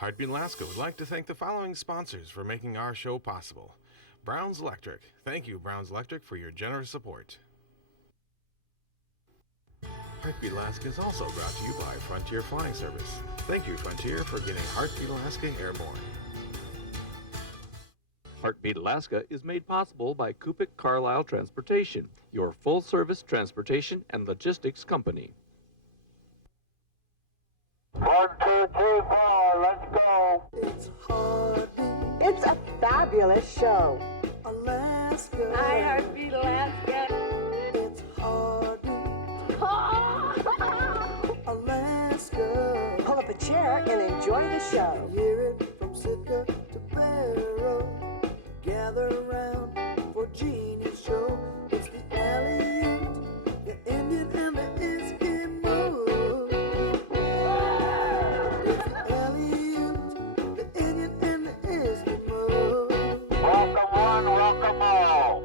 Heartbeat Alaska would like to thank the following sponsors for making our show possible. Brown's Electric. Thank you, Brown's Electric, for your generous support. Heartbeat Alaska is also brought to you by Frontier Flying Service. Thank you, Frontier, for getting Heartbeat Alaska airborne. Heartbeat Alaska is made possible by Kupik Carlisle Transportation, your full-service transportation and logistics company. 1, 2, 3, 4, let's go. It's Heartbeat. It's a fabulous show. Alaska. Hi, Heartbeat Alaska. It's Heartbeat. Oh. Alaska. Pull up a chair and enjoy the show. Hear it from Sitka to Barrow. Gather around for Jeannie's show. It's the Aleut, the Indian, and the Eskimo. It's the Aleut, the Indian, and the Eskimo. Welcome one, welcome all.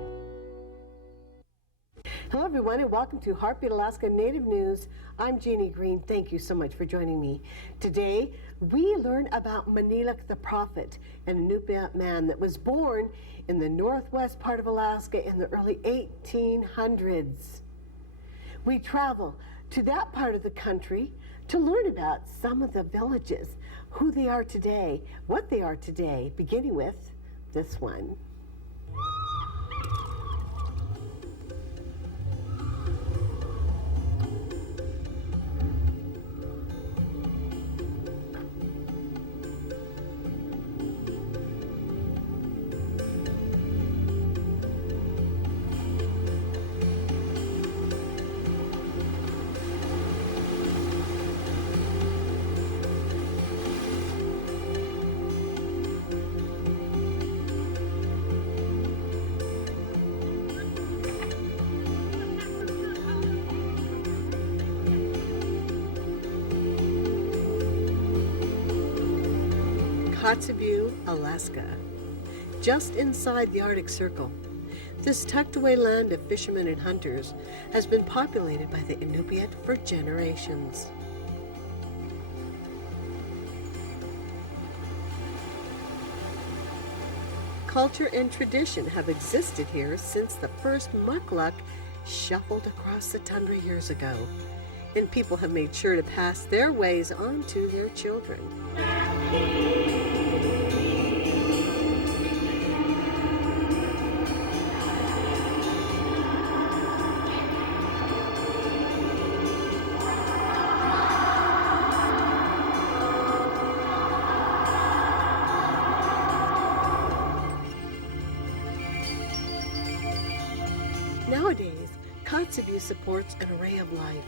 Hello, everyone, and welcome to Heartbeat Alaska Native News. I'm Jeannie Green. Thank you so much for joining me. Today, we learn about Maniilaq the Prophet, an Inupiaq man that was born in the northwest part of Alaska in the early 1800s. We travel to that part of the country to learn about some of the villages, who they are today, what they are today, beginning with this one. Kotzebue, Alaska. Just inside the Arctic Circle, this tucked-away land of fishermen and hunters has been populated by the Inupiaq for generations. Culture and tradition have existed here since the first mukluk shuffled across the tundra years ago, and people have made sure to pass their ways on to their children. Nowadays, Kotzebue supports an array of life.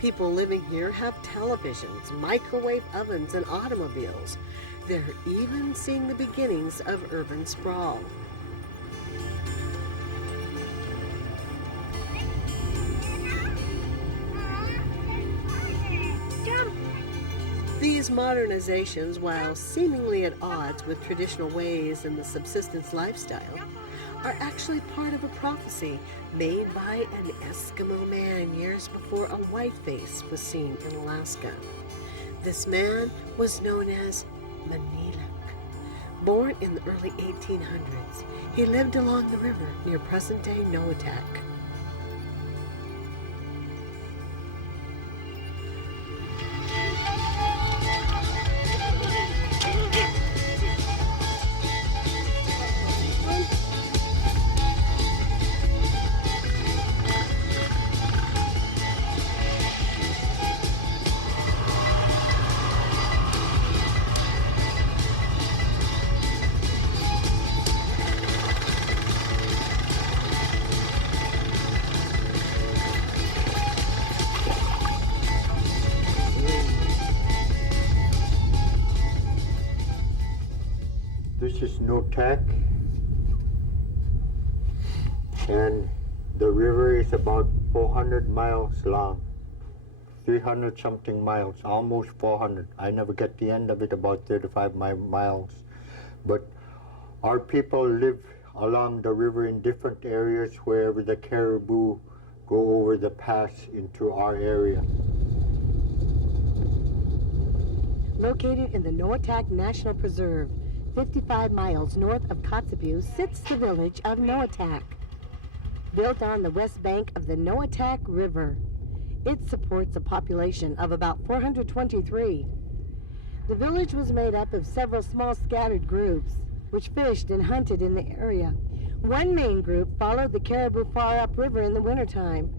People living here have televisions, microwave ovens, and automobiles. They're even seeing the beginnings of urban sprawl. These modernizations, while seemingly at odds with traditional ways and the subsistence lifestyle, are actually part of a prophecy made by an Eskimo man years before a whiteface was seen in Alaska. This man was known as Maniilaq. Born in the early 1800s, he lived along the river near present-day Noatak. This is Noatak, and the river is about 400 miles long, 300 something miles, almost 400. I never get the end of it, about 35 miles. But our people live along the river in different areas wherever the caribou go over the pass into our area. Located in the Noatak National Preserve, 55 miles north of Kotzebue, sits the village of Noatak. Built on the west bank of the Noatak River, it supports a population of about 423. The village was made up of several small scattered groups, which fished and hunted in the area. One main group followed the caribou far upriver in the wintertime,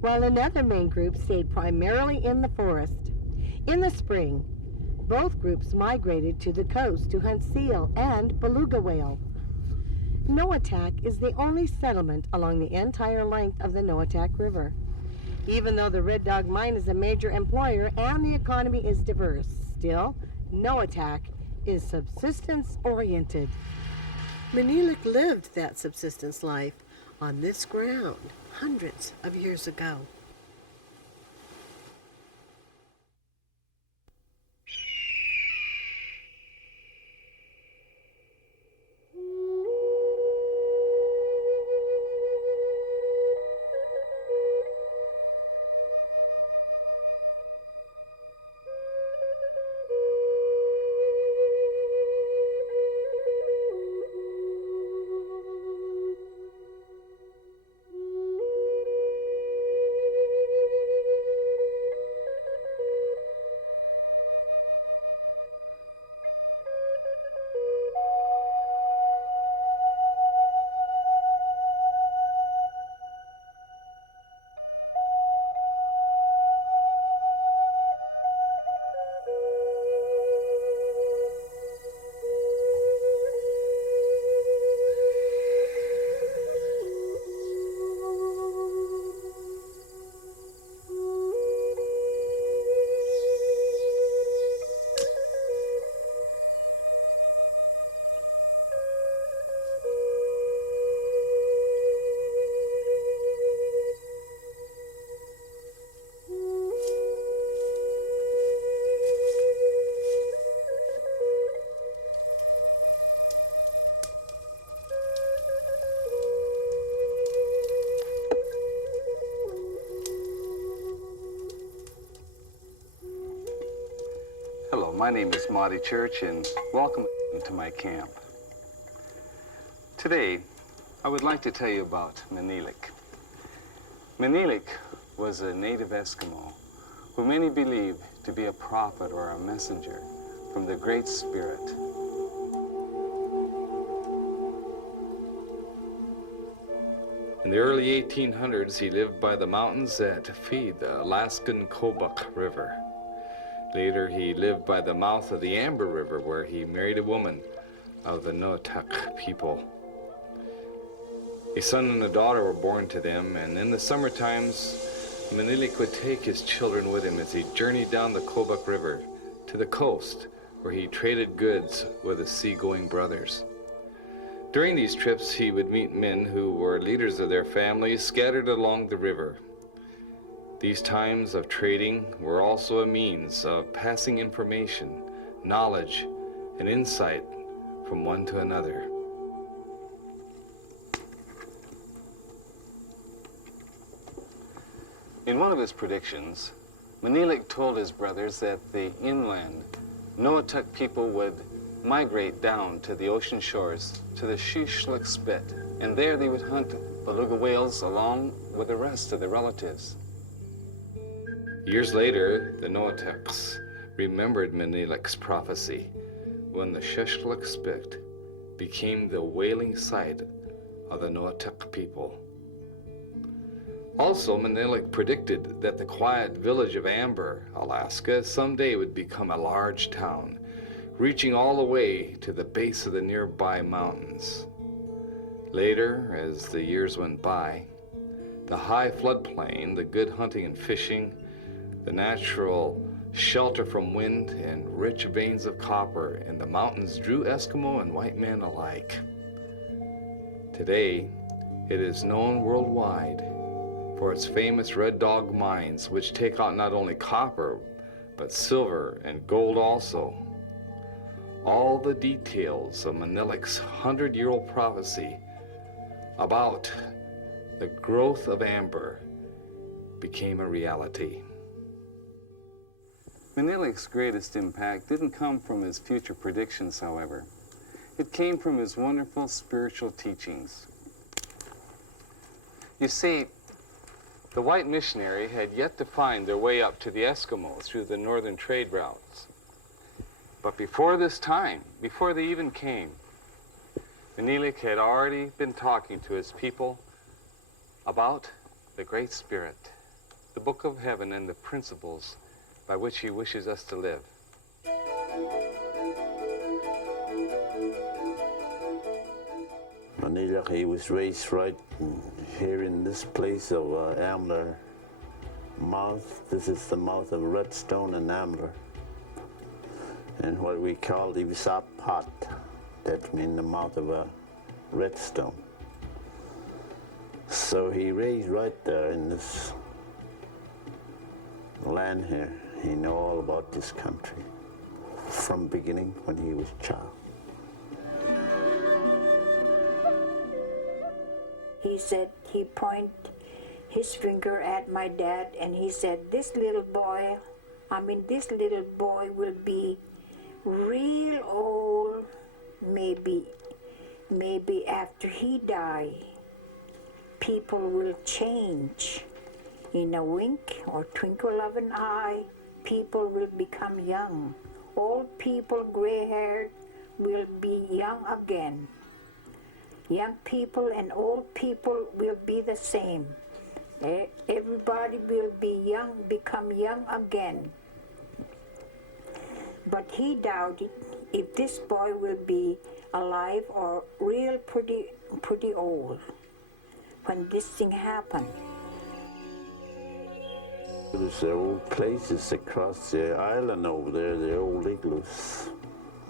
while another main group stayed primarily in the forest. In the spring, both groups migrated to the coast to hunt seal and beluga whale. Noatak is the only settlement along the entire length of the Noatak River. Even though the Red Dog Mine is a major employer and the economy is diverse, still, Noatak is subsistence-oriented. Maniilaq lived that subsistence life on this ground hundreds of years ago. Hello, my name is Monte Church, and welcome to my camp. Today, I would like to tell you about Maniilaq. Maniilaq was a native Eskimo who many believe to be a prophet or a messenger from the Great Spirit. In the early 1800s, he lived by the mountains that feed the Alaskan Kotzebue River. Later, he lived by the mouth of the Amber River, where he married a woman of the Noatak people. A son and a daughter were born to them, and in the summer times, Maniilaq would take his children with him as he journeyed down the Kotzebue River to the coast, where he traded goods with his seagoing brothers. During these trips, he would meet men who were leaders of their families scattered along the river. These times of trading were also a means of passing information, knowledge, and insight from one to another. In one of his predictions, Maniilaq told his brothers that the inland Noatak people would migrate down to the ocean shores to the Shishlik Spit, and there they would hunt beluga whales along with the rest of their relatives. Years later, the Noataks remembered Maniilaq's prophecy when the Shishlik Spit became the whaling site of the Noatak people. Also, Maniilaq predicted that the quiet village of Amber, Alaska, someday would become a large town, reaching all the way to the base of the nearby mountains. Later, as the years went by, the high floodplain, the good hunting and fishing, the natural shelter from wind, and rich veins of copper in the mountains drew Eskimo and white men alike. Today, it is known worldwide for its famous Red Dog mines, which take out not only copper, but silver and gold also. All the details of Maniilaq's 100-year-old prophecy about the growth of amber became a reality. Maniilaq's greatest impact didn't come from his future predictions, however. It came from his wonderful spiritual teachings. You see, the white missionary had yet to find their way up to the Eskimos through the northern trade routes. But before this time, before they even came, Maniilaq had already been talking to his people about the Great Spirit, the Book of Heaven, and the principles by which he wishes us to live. Maniilaq, he was raised right here in this place of Ambler mouth. This is the mouth of Redstone and Ambler. And what we call the Pot, that means the mouth of a redstone. So he raised right there in this land here. He know all about this country from beginning when he was a child. He said, he pointed his finger at my dad and he said, this little boy will be real old, maybe after he die, people will change. In a wink or twinkle of an eye, people will become young. Old people, gray-haired, will be young again. Young people and old people will be the same. Everybody will be young, become young again. But he doubted if this boy will be alive or real pretty old when this thing happened. There's the old places across the island over there, the old igloos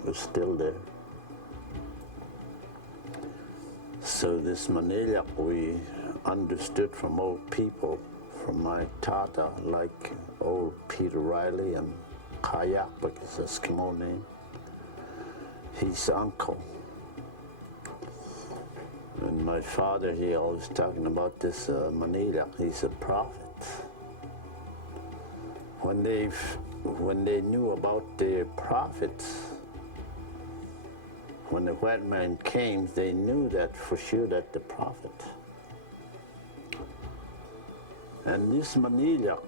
are still there. So this Maniilaq we understood from old people, from my tata, like old Peter Riley and Kayak, because Eskimo name. His uncle. And my father, he always talking about this Maniilaq, he's a prophet. When they knew about the prophets, when the white man came, they knew that for sure that the prophet. And this Maniilaq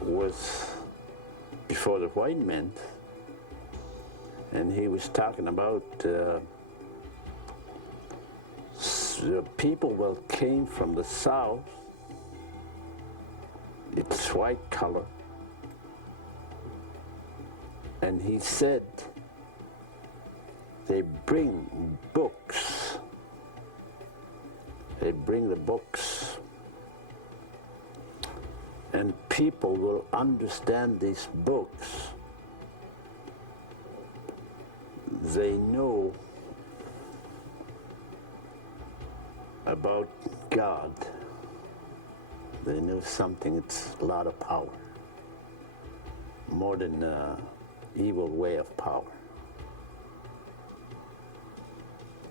was before the white man, and he was talking about the people that came from the south. It's white color. And he said, they bring books. They bring the books. And people will understand these books. They know about God. They know something, it's a lot of power. More than evil way of power.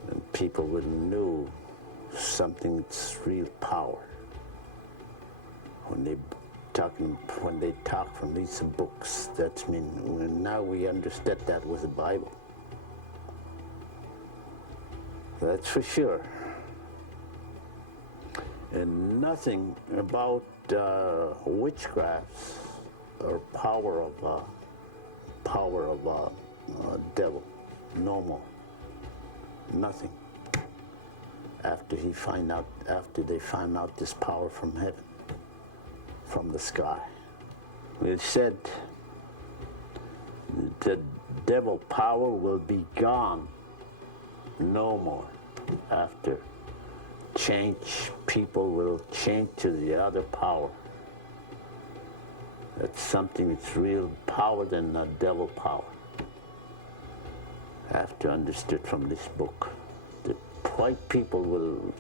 And people will know something that's real power when they talk from these books. That means now we understand that was the Bible. That's for sure. And nothing about witchcrafts or power of devil, no more. Nothing. After they find out this power from heaven, from the sky. It said the devil power will be gone, no more. After change, people will change to the other power. That's something that's real power than the devil power. After understood from this book, the white people will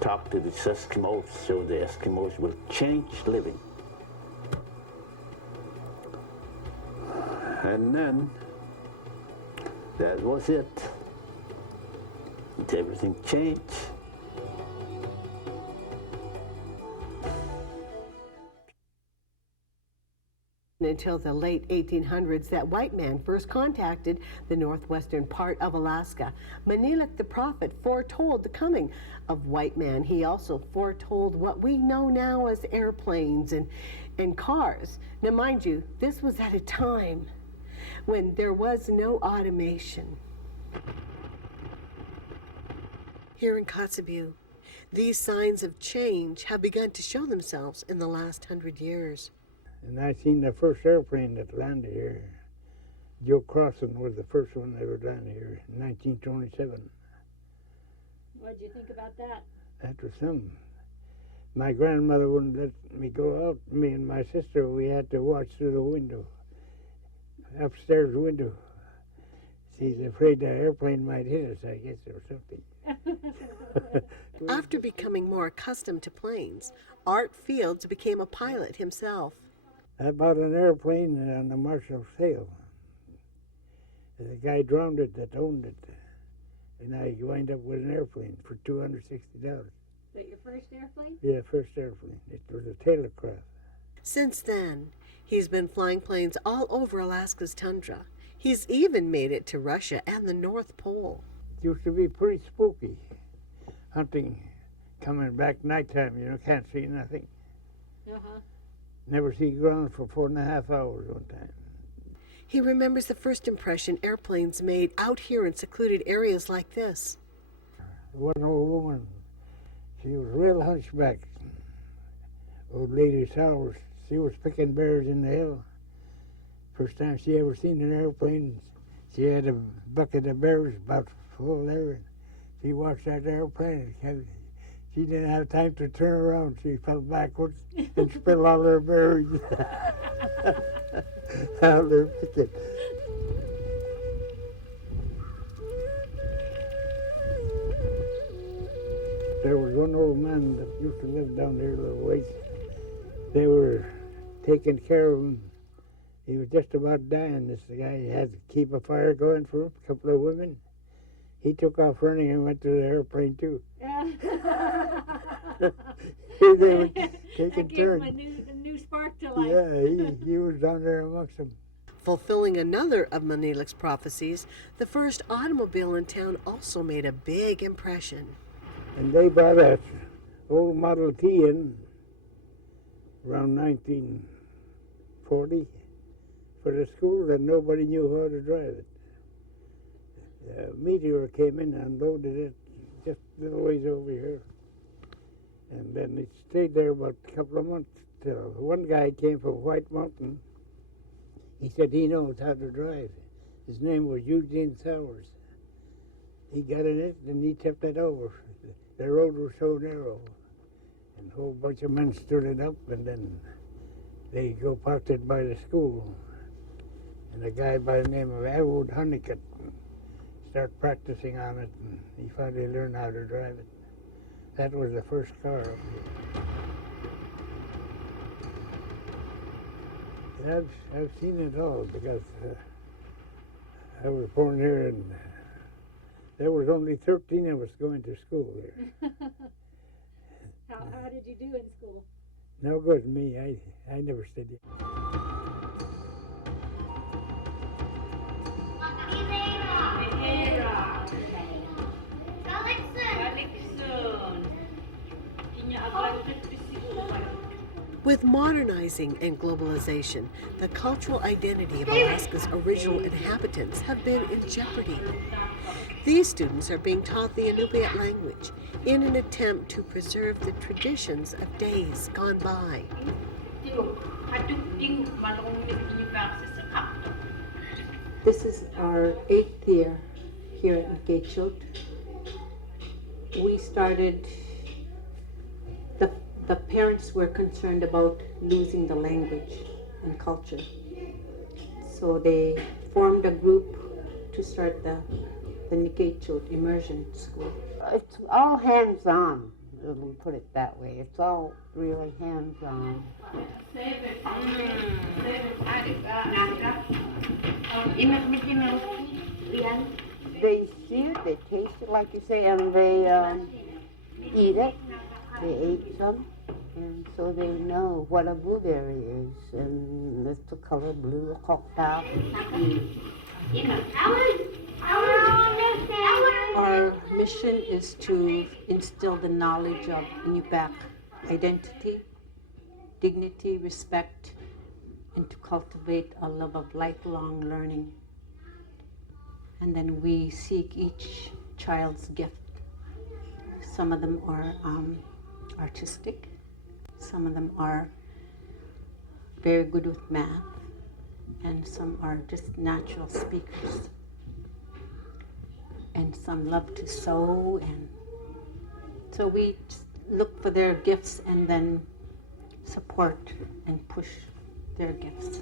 talk to the Eskimos, so the Eskimos will change living. And then that was it. Everything changed. Until the late 1800s, that white man first contacted the northwestern part of Alaska. Maniilaq the Prophet foretold the coming of white man. He also foretold what we know now as airplanes and cars. Now, mind you, this was at a time when there was no automation. Here in Kotzebue, these signs of change have begun to show themselves in the last 100 years. And I seen the first airplane that landed here. Joe Crossan was the first one that ever landed here in 1927. What did you think about that? That was something. My grandmother wouldn't let me go out. Me and my sister, we had to watch through the window, upstairs window. She's afraid the airplane might hit us, I guess, or something. After becoming more accustomed to planes, Art Fields became a pilot himself. I bought an airplane on the Marshall sale. The guy drowned it that owned it. And I wind up with an airplane for $260. Is that your first airplane? Yeah, first airplane. It was a Taylorcraft. Since then, he's been flying planes all over Alaska's tundra. He's even made it to Russia and the North Pole. It used to be pretty spooky. Hunting, coming back nighttime, can't see nothing. Never see ground for 4.5 hours one time. He remembers the first impression airplanes made out here in secluded areas like this. One old woman, she was real hunchback. Old lady Sowers, she was picking berries in the hill. First time she ever seen an airplane, she had a bucket of berries about full there. She watched that airplane. She didn't have time to turn around. She fell backwards and spilled all her berries. Out there picking. There was one old man that used to live down there a little ways. They were taking care of him. He was just about dying, this guy. He had to keep a fire going for him, a couple of women. He took off running and went to the airplane, too. Yeah. They were taking turns. That gave him a new spark to life. Yeah, he was down there amongst them. Fulfilling another of Maniilaq's prophecies, the first automobile in town also made a big impression. And they brought that old Model T in around 1940 for the school, and nobody knew how to drive it. A meteor came in and unloaded it just a little ways over here. And then it stayed there about a couple of months till one guy came from White Mountain. He said he knows how to drive. His name was Eugene Sowers. He got in it and he tipped it over. The road was so narrow. And a whole bunch of men stood it up, and then they go parked it by the school. And a guy by the name of Elwood Honeycutt started practicing on it, and he finally learned how to drive it. That was the first car up here. I've seen it all because I was born here, and there was only 13 of us going to school here. How did you do in school? No good me. I never studied. With modernizing and globalization, the cultural identity of Alaska's original inhabitants have been in jeopardy. These students are being taught the Inupiaq language in an attempt to preserve the traditions of days gone by. This is our 8th year here at Nikaitchuat. We started, the parents were concerned about losing the language and culture. So they formed a group to start the Nikaitchuat Immersion School. It's all hands-on, let me put it that way. It's all really hands-on. They see it, they taste it like you say, and they eat it. They ate some. And so they know what a blueberry is, and it's the color blue, kokta. Our mission is to instill the knowledge of Inupiaq identity, dignity, respect, and to cultivate a love of lifelong learning. And then we seek each child's gift. Some of them are artistic, some of them are very good with math, and some are just natural speakers. And some love to sew, and so we look for their gifts and then support and push their gifts.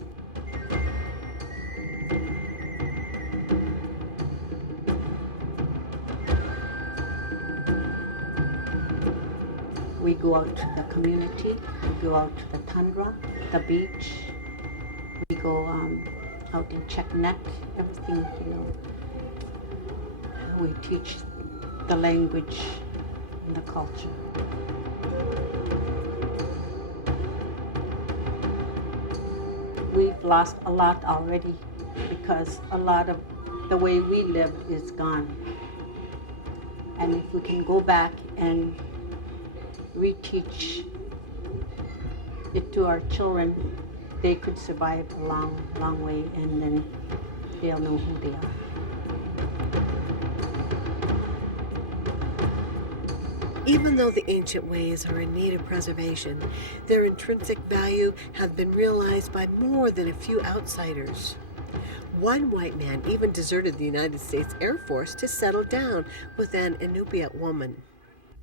We go out to the community, we go out to the tundra, the beach, we go out and check net, everything, you know. We teach the language and the culture. We've lost a lot already because a lot of the way we live is gone. And if we can go back and reteach it to our children, they could survive a long, long way, and then they'll know who they are. Even though the ancient ways are in need of preservation, their intrinsic value have been realized by more than a few outsiders. One white man even deserted the United States Air Force to settle down with an Inupiaq woman.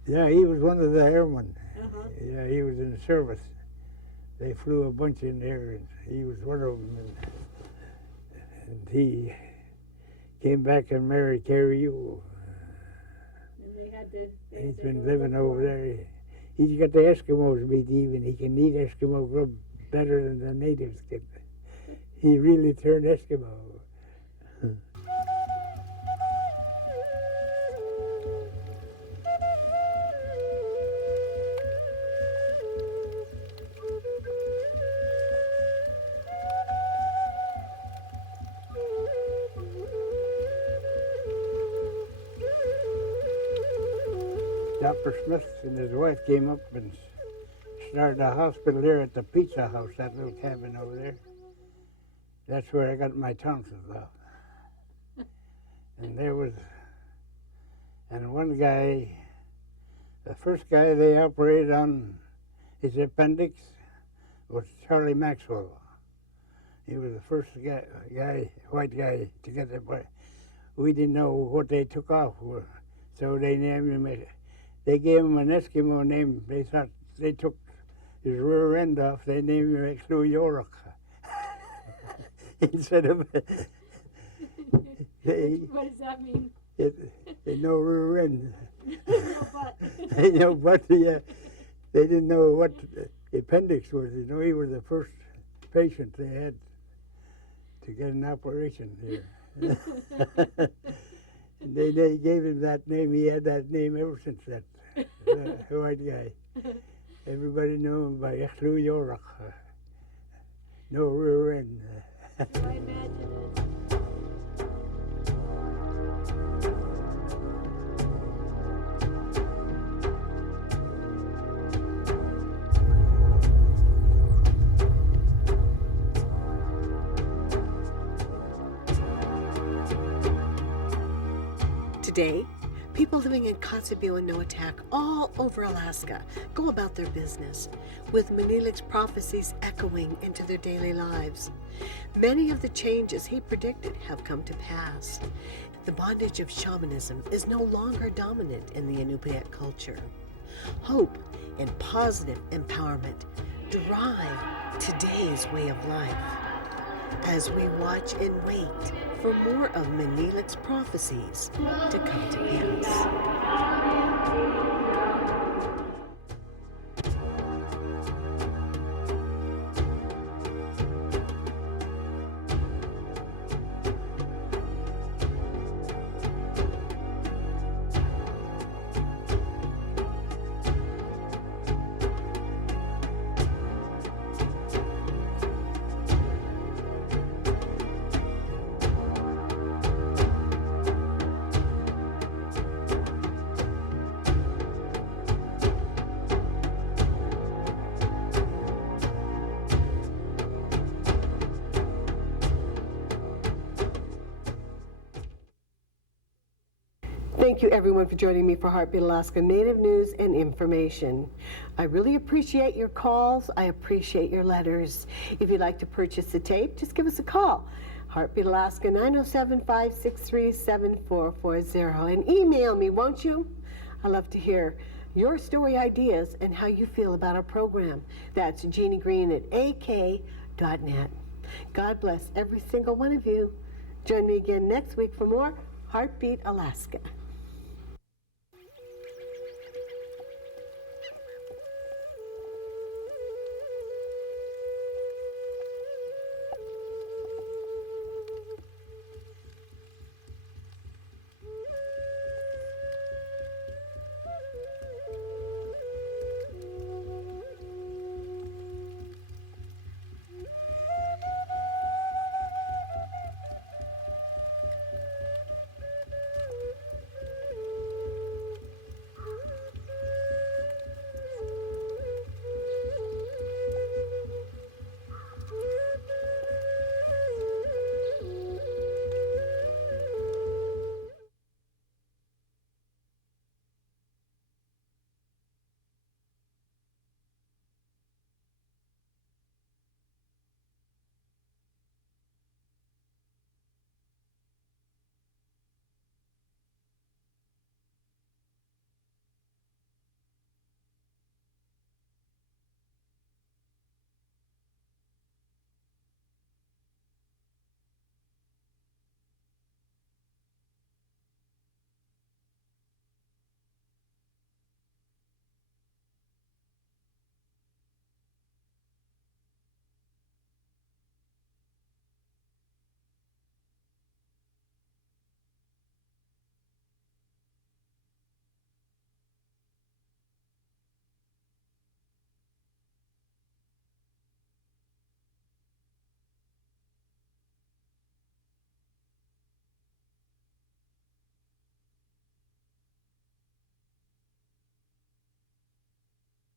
Yeah, he was one of the airmen. Yeah, he was in the service. They flew a bunch in there, and he was one of them. And he came back and married Carrie. He's been living over there. He's got the Eskimos beat even. He can eat Eskimo grub better than the natives can. He really turned Eskimo. Dr. Smith and his wife came up and started a hospital here at the Pizza House, that little cabin over there. That's where I got my tonsils off. And there was, and one guy, the first guy they operated on his appendix was Charlie Maxwell. He was the first guy, white guy, to get it. We didn't know what they took off, so they named him. They gave him an Eskimo name. They thought they took his rear end off. They named him Nikaitchuat instead of. What does that mean? No rear end. No butt. No butt. Yeah, they didn't know what the appendix was. You know, he was the first patient they had to get an operation here. They gave him that name. He had that name ever since that white guy. Everybody knew him by Nikaitchuat. No rear end. I imagine it. Today, people living in Kotzebue and Noatak all over Alaska go about their business, with Maniilaq's prophecies echoing into their daily lives. Many of the changes he predicted have come to pass. The bondage of shamanism is no longer dominant in the Inupiaq culture. Hope and positive empowerment drive today's way of life. As we watch and wait for more of Maniilaq's prophecies to come to pass. Thank you, everyone, for joining me for Heartbeat Alaska Native News and Information. I really appreciate your calls. I appreciate your letters. If you'd like to purchase the tape, just give us a call. Heartbeat Alaska 907-563-7440. And email me, won't you? I love to hear your story ideas and how you feel about our program. That's Jeannie Green at ak.net. God bless every single one of you. Join me again next week for more Heartbeat Alaska.